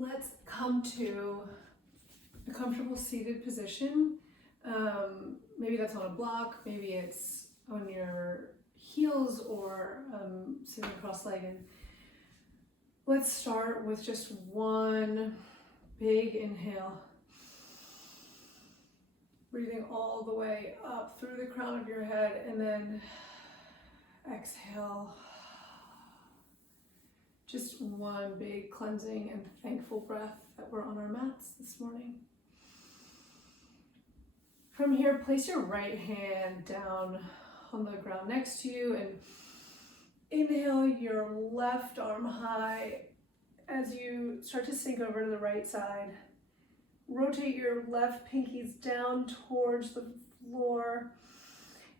Let's come to a comfortable seated position. Maybe that's on a block, maybe it's on your heels or sitting cross-legged. Let's start with just one big inhale. Breathing all the way up through the crown of your head, and then exhale. Just one big cleansing and thankful breath that we're on our mats this morning. From here, place your right hand down on the ground next to you and inhale your left arm high as you start to sink over to the right side. Rotate your left pinkies down towards the floor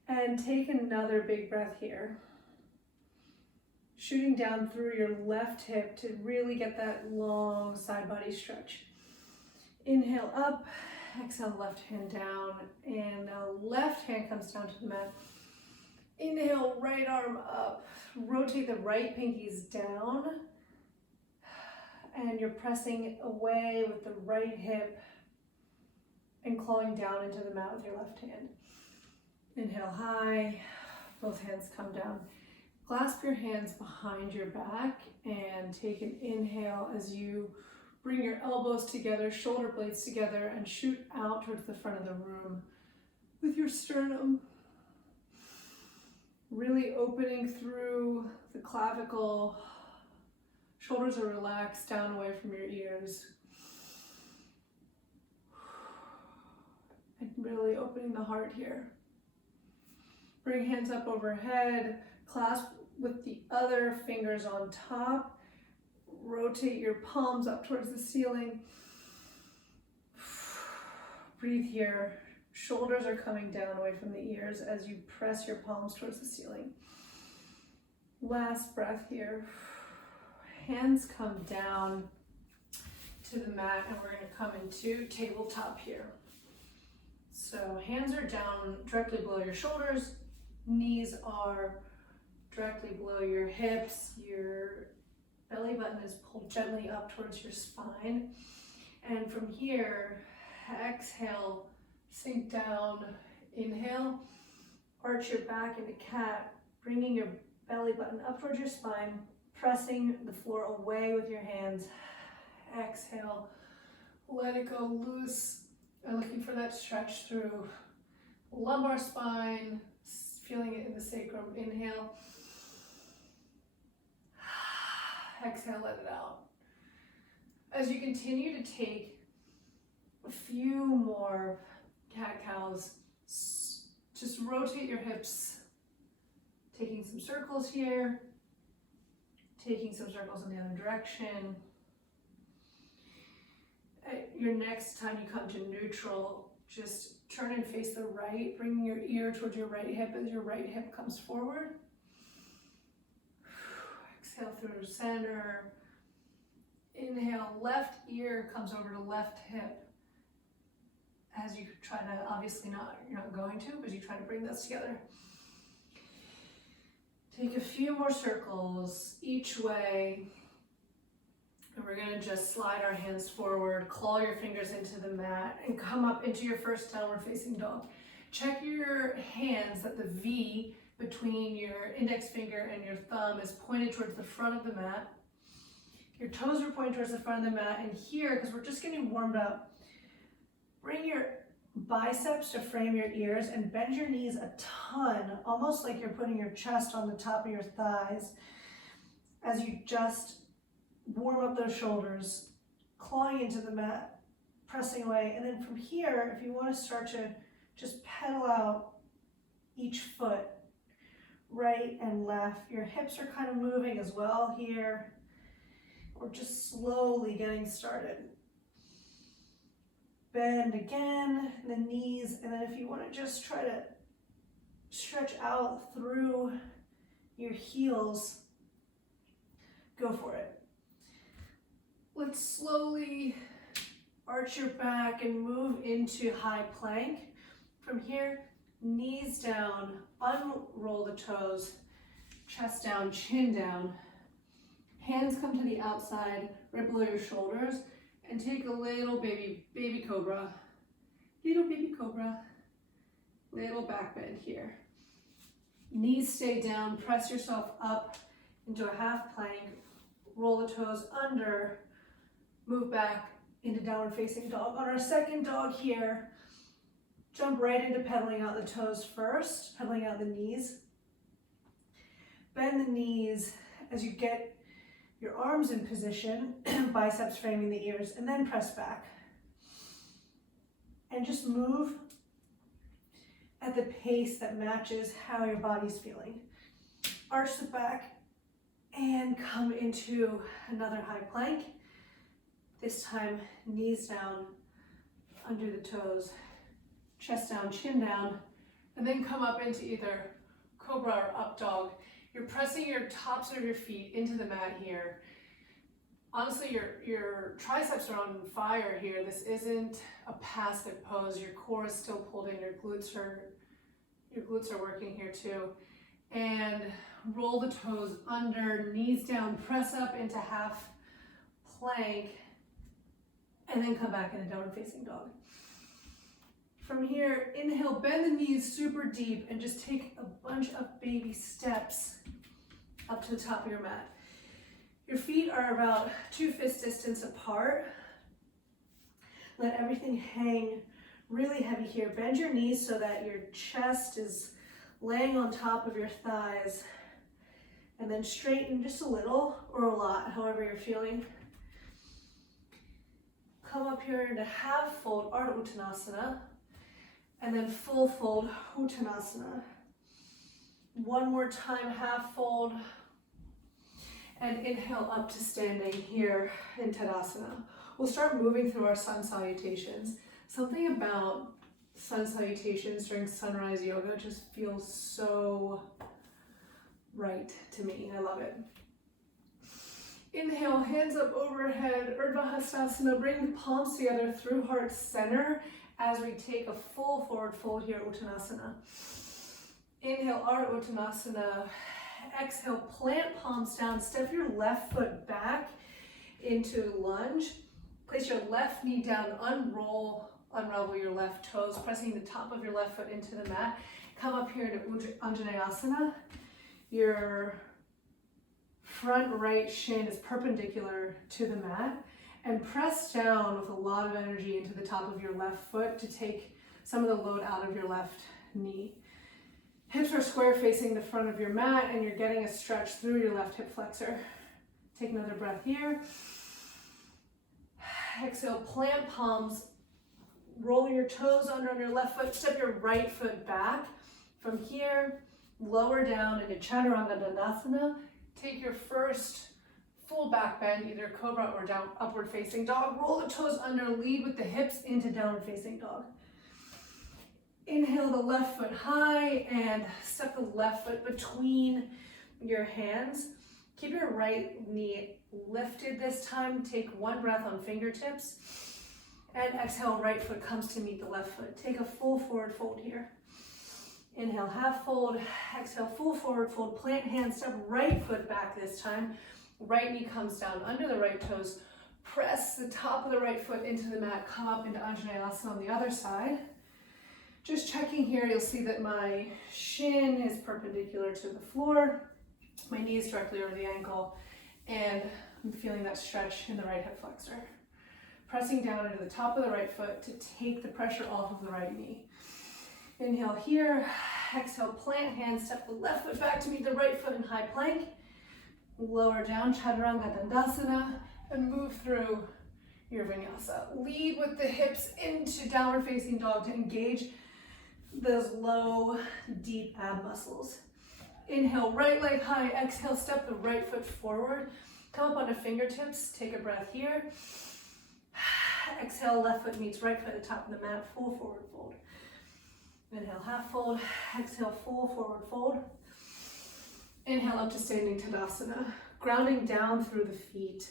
and take another big breath here. Shooting down through your left hip to really get that long side body stretch. Inhale up, exhale left hand down, and now left hand comes down to the mat. Inhale, right arm up, rotate the right pinkies down, and you're pressing away with the right hip and clawing down into the mat with your left hand. Inhale high, both hands come down. Clasp your hands behind your back and take an inhale as you bring your elbows together, shoulder blades together, and shoot out towards the front of the room with your sternum. Really opening through the clavicle. Shoulders are relaxed down away from your ears. And really opening the heart here. Bring hands up overhead, clasp with the other fingers on top. Rotate your palms up towards the ceiling. Breathe here. Shoulders are coming down away from the ears as you press your palms towards the ceiling. Last breath here. Hands come down to the mat and we're going to come into tabletop here. So hands are down directly below your shoulders. Knees are directly below your hips. Your belly button is pulled gently up towards your spine. And from here, exhale, sink down, inhale, arch your back into cat, bringing your belly button up towards your spine, pressing the floor away with your hands. Exhale, let it go loose, and looking for that stretch through lumbar spine, feeling it in the sacrum. Inhale. Exhale, let it out. As you continue to take a few more cat-cows, just rotate your hips, taking some circles here, taking some circles in the other direction. Your next time you come to neutral, just turn and face the right, bringing your ear towards your right hip as your right hip comes forward. Exhale through center. Inhale, left ear comes over to left hip. As you try to, obviously you're not going to, but you try to bring those together. Take a few more circles each way. And we're going to just slide our hands forward, claw your fingers into the mat, and come up into your first downward facing dog. Check your hands that the V between your index finger and your thumb is pointed towards the front of the mat. Your toes are pointed towards the front of the mat, and here, because we're just getting warmed up, bring your biceps to frame your ears and bend your knees a ton, almost like you're putting your chest on the top of your thighs as you just warm up those shoulders, clawing into the mat, pressing away. And then from here, if you want to start to just pedal out each foot, right and left. Your hips are kind of moving as well here. We're just slowly getting started. Bend again, the knees, and then if you want to just try to stretch out through your heels, go for it. Let's slowly arch your back and move into high plank. From here, knees down, unroll the toes, chest down, chin down. Hands come to the outside, right below your shoulders, and take a little baby cobra. Little baby cobra. Little back bend here. Knees stay down, press yourself up into a half plank, roll the toes under, move back into downward facing dog. On our second dog here, jump right into pedaling out the toes first, pedaling out the knees. Bend the knees as you get your arms in position, biceps framing the ears, and then press back. And just move at the pace that matches how your body's feeling. Arch the back and come into another high plank. This time, knees down, under the toes, chest down, chin down, and then come up into either cobra or up dog. You're pressing your tops of your feet into the mat here. Honestly, your triceps are on fire here. This isn't a passive pose. Your core is still pulled in. Your glutes are working here too. And roll the toes under, knees down, press up into half plank, and then come back into downward facing dog. From here, inhale, bend the knees super deep and just take a bunch of baby steps up to the top of your mat. Your feet are about 2 fist distance apart. Let everything hang really heavy here. Bend your knees so that your chest is laying on top of your thighs. And then straighten just a little or a lot, however you're feeling. Come up here into half fold, Ardha Uttanasana. And then full fold, Uttanasana. One more time, half fold. And inhale up to standing here in Tadasana. We'll start moving through our sun salutations. Something about sun salutations during sunrise yoga just feels so right to me. I love it. Inhale, hands up overhead, Urdhva Hastasana. Bring the palms together through heart center as we take a full forward fold here, Uttanasana. Inhale, Ardha Uttanasana. Exhale, plant palms down. Step your left foot back into lunge. Place your left knee down, unravel your left toes, pressing the top of your left foot into the mat. Come up here into Anjaneyasana. Your front right shin is perpendicular to the mat, and press down with a lot of energy into the top of your left foot to take some of the load out of your left knee. Hips are square facing the front of your mat, and you're getting a stretch through your left hip flexor. Take another breath here. Exhale, plant palms, roll your toes under on your left foot, step your right foot back. From here, lower down into Chaturanga Dandasana. Take your first full back bend, either cobra or down upward facing dog. Roll the toes under, lead with the hips into downward facing dog. Inhale the left foot high and step the left foot between your hands. Keep your right knee lifted this time. Take one breath on fingertips. And exhale, right foot comes to meet the left foot. Take a full forward fold here. Inhale, half fold. Exhale, full forward fold. Plant hands, step right foot back this time. Right knee comes down under the right toes. Press the top of the right foot into the mat. Come up into Anjaneyasana on the other side. Just checking here, you'll see that my shin is perpendicular to the floor. My knee is directly over the ankle, and I'm feeling that stretch in the right hip flexor. Pressing down into the top of the right foot to take the pressure off of the right knee. Inhale here, exhale, plant hands, step the left foot back to meet the right foot in high plank. Lower down, Chaturanga Dandasana, and move through your vinyasa. Lead with the hips into downward facing dog to engage those low, deep ab muscles. Inhale, right leg high. Exhale, step the right foot forward. Come up onto fingertips. Take a breath here. Exhale, left foot meets right foot at the top of the mat. Full forward fold. Inhale, half fold. Exhale, full forward fold. Inhale, up to standing Tadasana. Grounding down through the feet.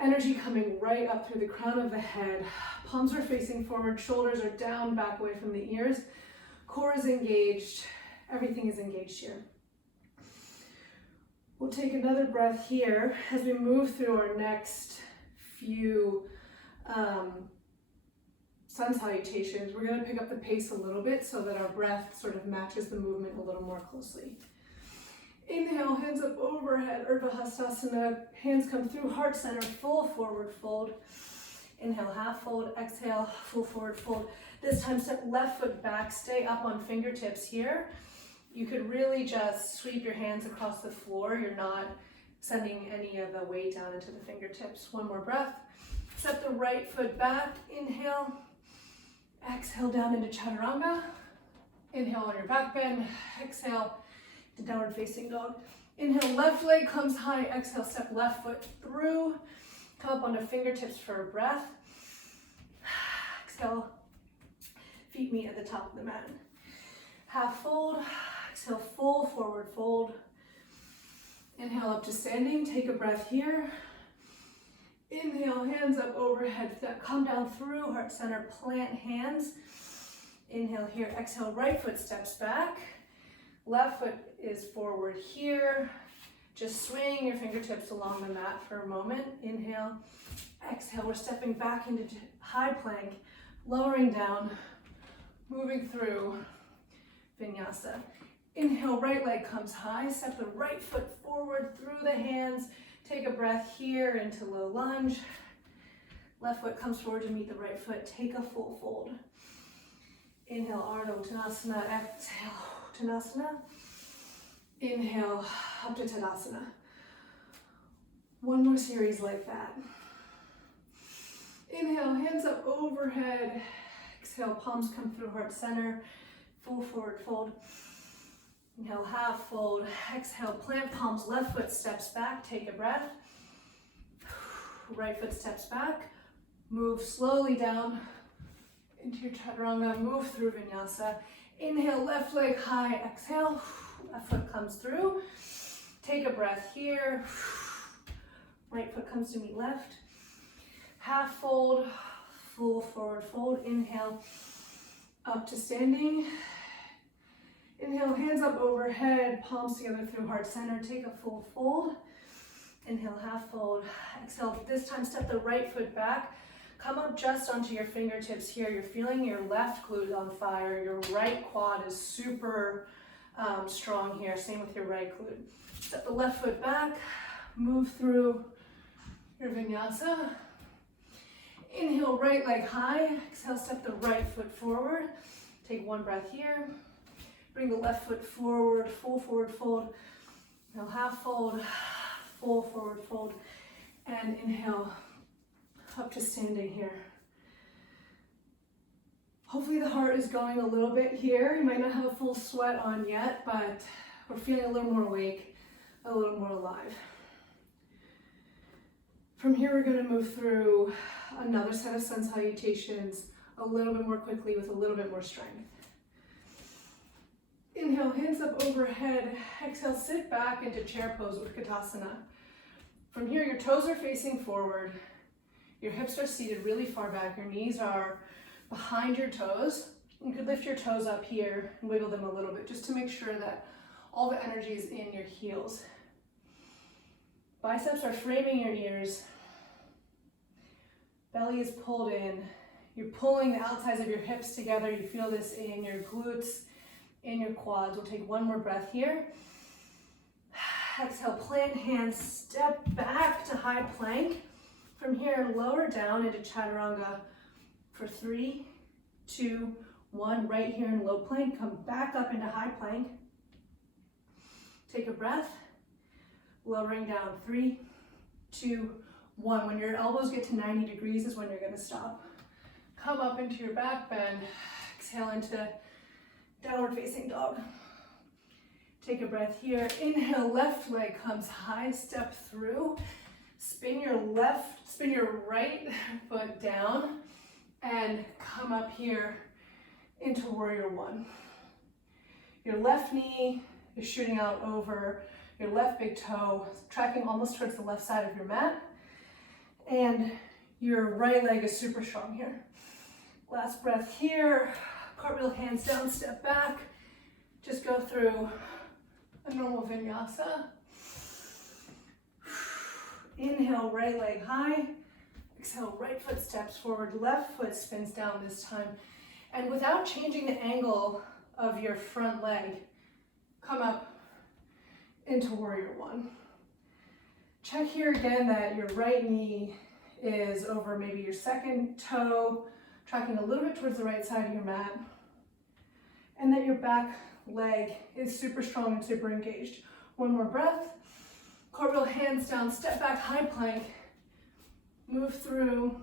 Energy coming right up through the crown of the head. Palms are facing forward. Shoulders are down, back away from the ears. Core is engaged. Everything is engaged here. We'll take another breath here as we move through our next few sun salutations. We're going to pick up the pace a little bit so that our breath sort of matches the movement a little more closely. Inhale, hands up overhead, Urdhva Hastasana. Hands come through heart center, full forward fold. Inhale, half fold. Exhale, full forward fold. This time, step left foot back. Stay up on fingertips here. You could really just sweep your hands across the floor. You're not sending any of the weight down into the fingertips. One more breath. Step the right foot back. Inhale. Exhale down into Chaturanga. Inhale on your back bend. Exhale to downward facing dog. Inhale, left leg comes high. Exhale, step left foot through. Come up onto fingertips for a breath. Exhale, feet meet at the top of the mat. Half fold. Exhale, full forward fold. Inhale up to standing. Take a breath here. Inhale, hands up overhead. Come down through heart center. Plant hands. Inhale here. Exhale, right foot steps back. Left foot is forward here. Just swing your fingertips along the mat for a moment. Inhale. Exhale. We're stepping back into high plank. Lowering down. Moving through Vinyasa. Inhale, right leg comes high. Step the right foot forward through the hands. Take a breath here into low lunge. Left foot comes forward to meet the right foot. Take a full fold. Inhale, Ardha Uttanasana. Exhale, Uttanasana. Inhale, up to Tadasana. One more series like that. Inhale, hands up overhead. Exhale, palms come through heart center. Full forward fold. Inhale, half fold. Exhale, plant palms, left foot steps back. Take a breath. Right foot steps back. Move slowly down into your Chaturanga. Move through Vinyasa. Inhale, left leg high. Exhale, left foot comes through. Take a breath here. Right foot comes to meet left. Half fold, full forward fold. Inhale, up to standing. Inhale, hands up overhead, palms together through heart center. Take a full fold. Inhale, half fold. Exhale, this time step the right foot back. Come up just onto your fingertips here. You're feeling your left glute on fire. Your right quad is super strong here. Same with your right glute. Step the left foot back. Move through your Vinyasa. Inhale, right leg high. Exhale, step the right foot forward. Take one breath here. Bring the left foot forward, full forward fold. Inhale, half fold, full forward fold. And inhale, up to standing here. Hopefully the heart is going a little bit here. You might not have a full sweat on yet, but we're feeling a little more awake, a little more alive. From here, we're going to move through another set of sun salutations a little bit more quickly with a little bit more strength. Inhale, hands up overhead. Exhale, sit back into chair pose with Utkatasana. From here, your toes are facing forward. Your hips are seated really far back. Your knees are behind your toes. You could lift your toes up here and wiggle them a little bit just to make sure that all the energy is in your heels. Biceps are framing your ears. Belly is pulled in. You're pulling the outsides of your hips together. You feel this in your glutes, in your quads. We'll take one more breath here. Exhale, plant hands, step back to high plank. From here, lower down into Chaturanga for 3, 2, 1. Right here in low plank, come back up into high plank. Take a breath. Lowering down, 3, 2, 1. When your elbows get to 90 degrees is when you're going to stop. Come up into your back bend. Exhale into downward facing dog. Take a breath here. Inhale, left leg comes high, step through. Spin your right foot down and come up here into warrior one. Your left knee is shooting out over your left big toe, tracking almost towards the left side of your mat. And your right leg is super strong here. Last breath here. Cartwheel, hands down, step back. Just go through a normal vinyasa. Inhale, right leg high. Exhale, right foot steps forward, left foot spins down this time. And without changing the angle of your front leg, come up into warrior one. Check here again that your right knee is over maybe your second toe, tracking a little bit towards the right side of your mat. And that your back leg is super strong and super engaged. One more breath. Cartwheel, hands down, step back, high plank. Move through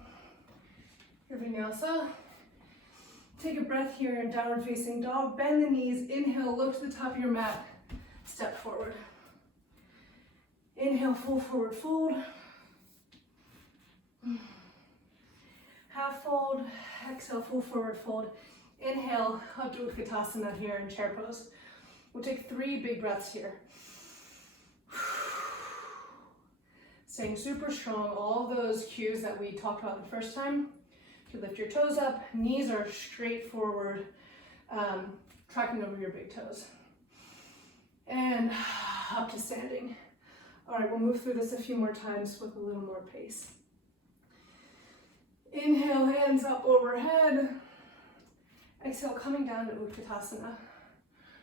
your vinyasa. Take a breath here in downward facing dog. Bend the knees, inhale, look to the top of your mat. Step forward. Inhale, full forward fold. Half fold, exhale, full forward fold. Inhale, up to Utkatasana here in chair pose. We'll take 3 big breaths here. Staying super strong, all those cues that we talked about the first time. You lift your toes up, knees are straight forward, tracking over your big toes. And up to standing. All right, we'll move through this a few more times with a little more pace. Inhale, hands up overhead. Exhale, coming down to Utkatasana.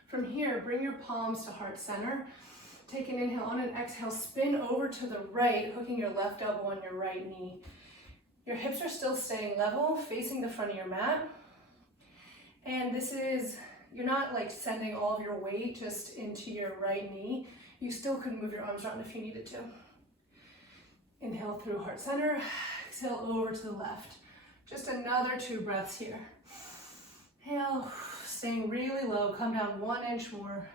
From here, bring your palms to heart center. Take an inhale, on an exhale, spin over to the right, hooking your left elbow on your right knee. Your hips are still staying level, facing the front of your mat. And this is, you're not like sending all of your weight just into your right knee. You still could move your arms around if you needed to. Inhale through heart center, exhale over to the left. Just another 2 breaths here. Inhale, staying really low, come down 1 inch more.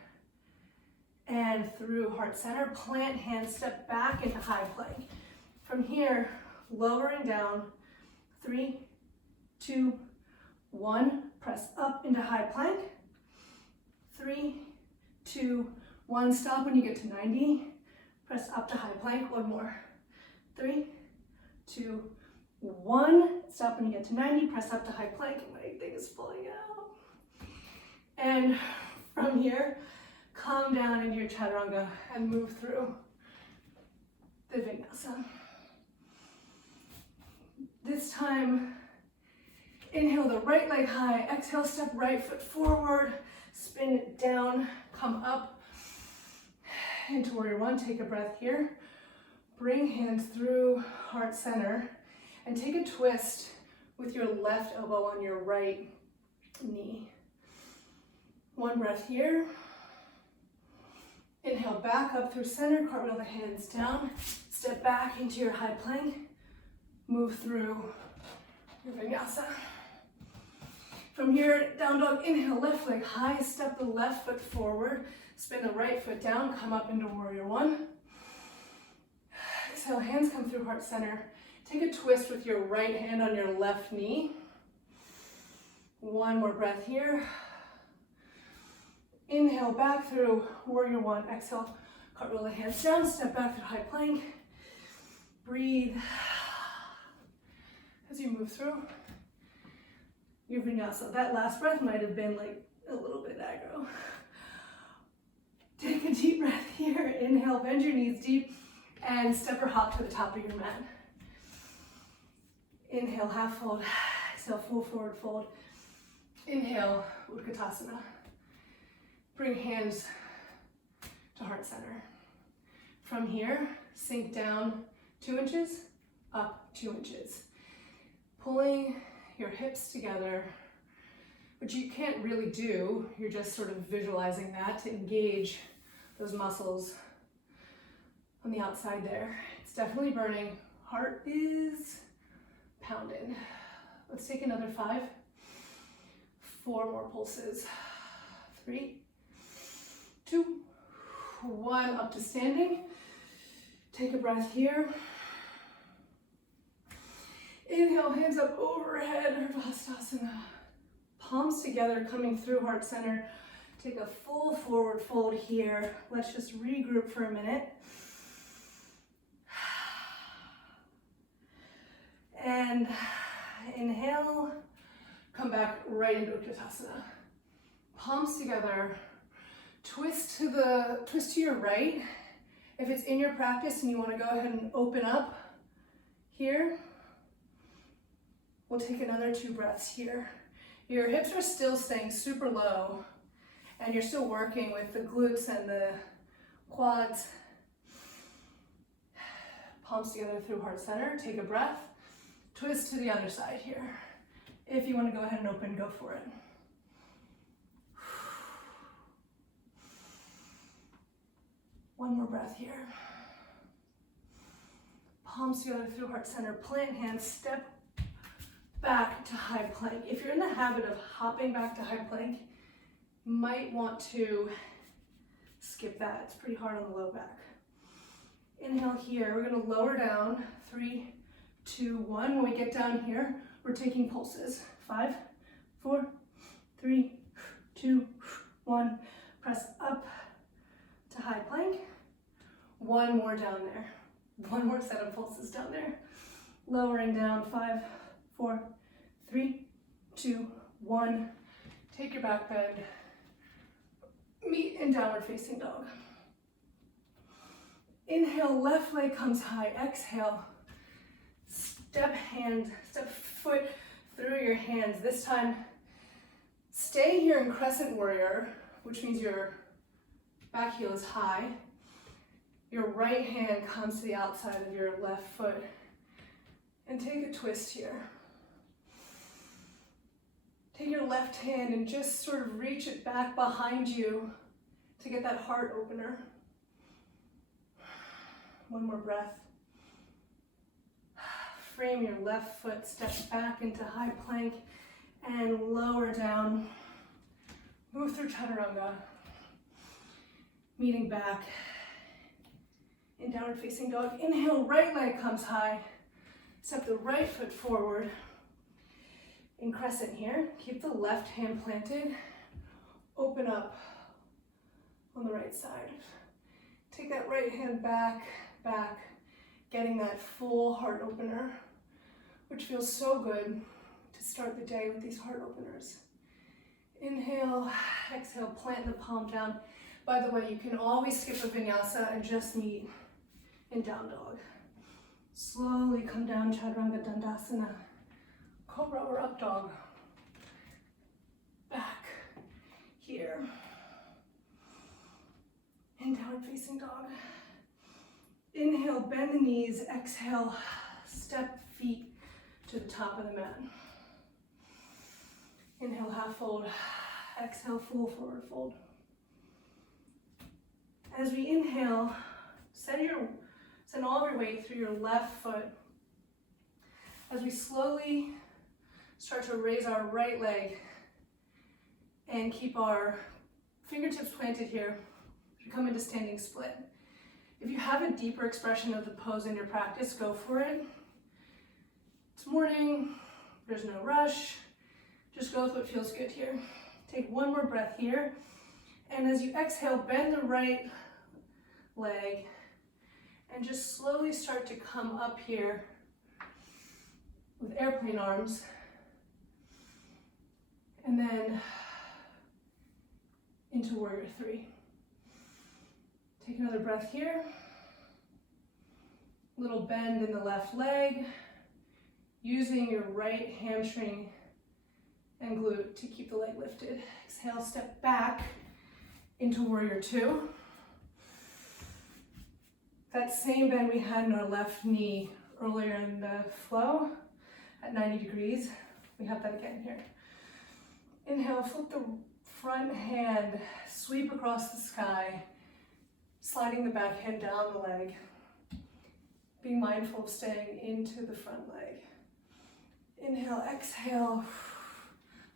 And through heart center, plant hands, step back into high plank. From here, lowering down, 3, 2, 1, press up into high plank. 3, 2, 1, stop when you get to 90. Press up to high plank, 1 more. 3, 2, 1, stop when you get to 90, press up to high plank. My thing is pulling out. And from here, come down into your chaturanga and move through the vinyasa. This time, inhale the right leg high, exhale, step right foot forward, spin it down, come up into warrior one. Take a breath here. Bring hands through heart center and take a twist with your left elbow on your right knee. 1 breath here. Inhale back up through center, cartwheel the hands down, step back into your high plank, move through your vinyasa. From here, down dog, inhale, left leg high, step the left foot forward, spin the right foot down, come up into warrior one. Exhale, hands come through heart center. Take a twist with your right hand on your left knee. 1 more breath here. Inhale back through warrior one. Exhale, cartwheel the hands down, step back to high plank. Breathe as you move through your vinyasa. That last breath might have been like a little bit aggro. Take a deep breath here. Inhale, bend your knees deep and step or hop to the top of your mat. Inhale, half fold. Exhale, full forward fold. Inhale, Utkatasana. Bring hands to heart center. From here, sink down 2 inches, up 2 inches. Pulling your hips together, which you can't really do. You're just sort of visualizing that to engage those muscles on the outside there. It's definitely burning. Heart is pounding. Let's take another 5. 4 more pulses. 3, 2, 1, up to standing. Take a breath here. Inhale, hands up overhead, Urdhvastasana. Palms together, coming through heart center. Take a full forward fold here. Let's just regroup for a minute. And inhale, come back right into Utkatasana. Palms together, twist to your right If it's in your practice and you want to go ahead and open up here, we'll take another 2 breaths here. Your hips are still staying super low and you're still working with the glutes and the quads. Palms together through heart center. Take a breath. Twist to the other side here. If you want to go ahead and open, go for it. One more breath here. Palms together through heart center. Plant hands, step back to high plank. If you're in the habit of hopping back to high plank, you might want to skip that. It's pretty hard on the low back. Inhale here. We're going to lower down. 3, 2, 1. When we get down here, we're taking pulses. 5, 4, 3, 2, 1. Press up to high plank. One more down there. One more set of pulses down there. Lowering down. 5, 4, 3, 2, 1. Take your back bend. Meet in downward facing dog. Inhale, left leg comes high. Exhale, step foot through your hands. This time, stay here in crescent warrior, which means your back heel is high. Your right hand comes to the outside of your left foot. And take a twist here. Take your left hand and just sort of reach it back behind you to get that heart opener. One more breath. Frame your left foot, step back into high plank and lower down. Move through chaturanga. Meeting back in downward facing dog. Inhale, right leg comes high. Step the right foot forward. In crescent here, keep the left hand planted. Open up on the right side. Take that right hand back, getting that full heart opener, which feels so good to start the day with these heart openers. Inhale, exhale, plant the palm down. By the way, you can always skip a vinyasa and just meet in down dog. Slowly come down, chaturanga dandasana. Cobra or up dog. Back here. And downward facing dog. Inhale, bend the knees. Exhale, step feet to the top of the mat. Inhale, half fold. Exhale, full forward fold. As we inhale, send all of your weight through your left foot. As we slowly start to raise our right leg and keep our fingertips planted here, we come into standing split. If you have a deeper expression of the pose in your practice, go for it. It's morning, there's no rush. Just go with what feels good here. Take one more breath here. And as you exhale, bend the right leg and just slowly start to come up here with airplane arms. And then into warrior 3. Take another breath here. Little bend in the left leg, using your right hamstring and glute to keep the leg lifted. Exhale, step back into warrior 2. That same bend we had in our left knee earlier in the flow at 90 degrees. We have that again here. Inhale, flip the front hand, sweep across the sky, sliding the back hand down the leg. Being mindful of staying into the front leg. Inhale, exhale,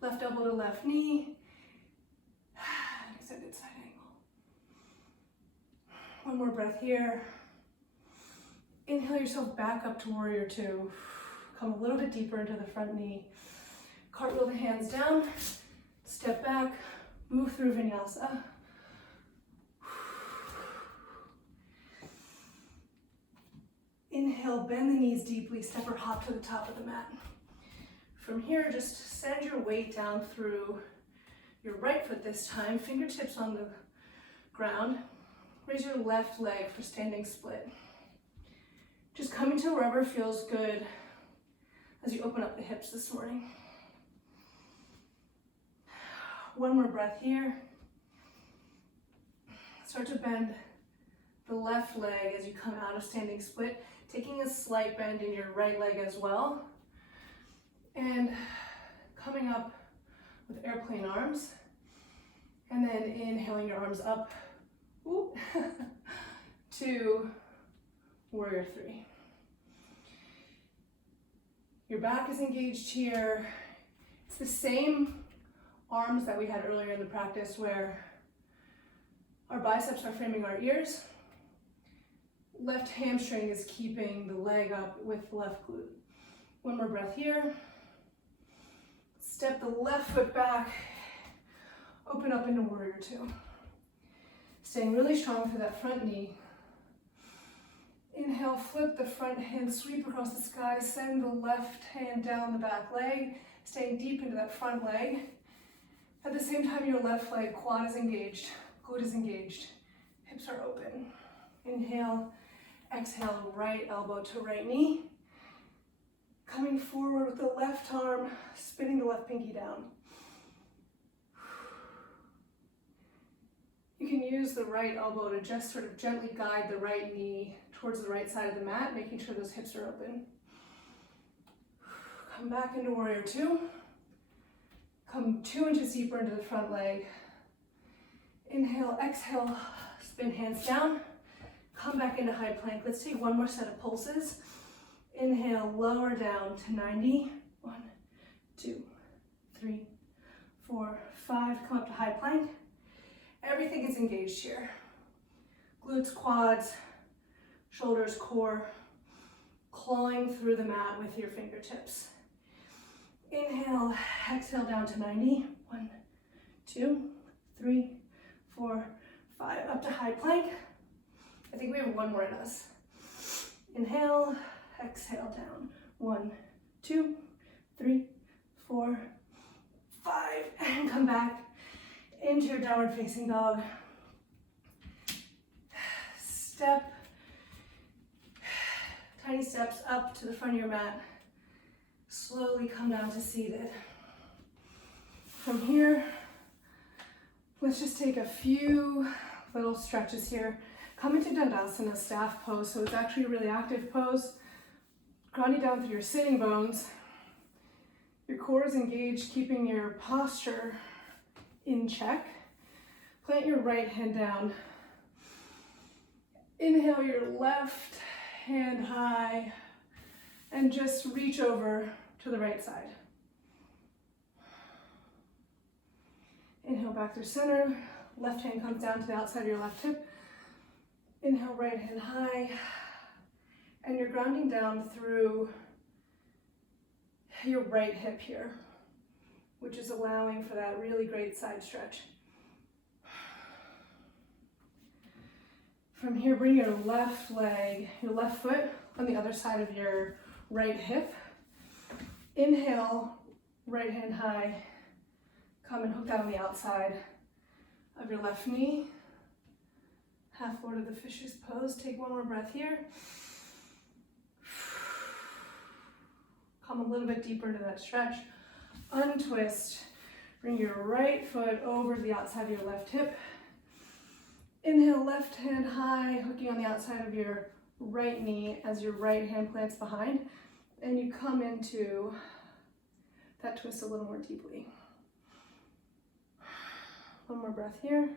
left elbow to left knee, extended side angle. One more breath here. Inhale yourself back up to warrior 2. Come a little bit deeper into the front knee. Cartwheel the hands down, step back, move through vinyasa. Inhale, bend the knees deeply, step or hop to the top of the mat. From here, just send your weight down through your right foot this time, fingertips on the ground. Raise your left leg for standing split. Just coming to wherever feels good as you open up the hips this morning. One more breath here. Start to bend the left leg as you come out of standing split, taking a slight bend in your right leg as well. And coming up with airplane arms. And then inhaling your arms up to warrior three. Your back is engaged here. It's the same arms that we had earlier in the practice where our biceps are framing our ears. Left hamstring is keeping the leg up with the left glute. One more breath here. Step the left foot back. Open up into warrior two. Staying really strong through that front knee. Inhale, flip the front hand, sweep across the sky, send the left hand down the back leg, staying deep into that front leg. At the same time, your left leg, quad is engaged, glute is engaged, hips are open. Inhale, exhale, right elbow to right knee. Coming forward with the left arm, spinning the left pinky down. You can use the right elbow to just sort of gently guide the right knee towards the right side of the mat, making sure those hips are open. Come back into warrior two. Come 2 inches deeper into the front leg. Inhale, exhale, spin hands down. Come back into high plank. Let's take one more set of pulses. Inhale, lower down to 90. 1, 2, 3, 4, 5. Come up to high plank. Everything is engaged here. Glutes, quads, shoulders, core, clawing through the mat with your fingertips. Inhale, exhale down to 90. 1, 2, 3, 4, 5. Up to high plank. I think we have one more in us. Inhale, exhale down. 1, 2, 3, 4, 5. And come back into your downward facing dog. Step, tiny steps up to the front of your mat. Slowly come down to seated. From here, let's just take a few little stretches here. Come into Dandasana, staff pose, so it's actually a really active pose. Grounding down through your sitting bones. Your core is engaged, keeping your posture in check. Plant your right hand down. Inhale your left hand high and just reach over to the right side. Inhale back through center. Left hand comes down to the outside of your left hip. Inhale, right hand high. And you're grounding down through your right hip here, which is allowing for that really great side stretch. From here, bring your left leg, your left foot on the other side of your right hip. Inhale, right hand high. Come and hook that on the outside of your left knee. Half forward of the fishes pose. Take one more breath here. Come a little bit deeper into that stretch. Untwist. Bring your right foot over to the outside of your left hip. Inhale, left hand high, hooking on the outside of your right knee as your right hand plants behind. And you come into that twist a little more deeply. One more breath here.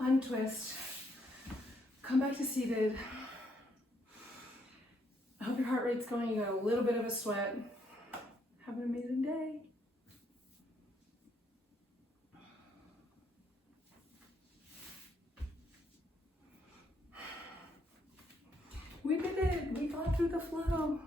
Untwist. Come back to seated. I hope your heart rate's going. You got a little bit of a sweat. Have an amazing day. We did it. We got through the flow.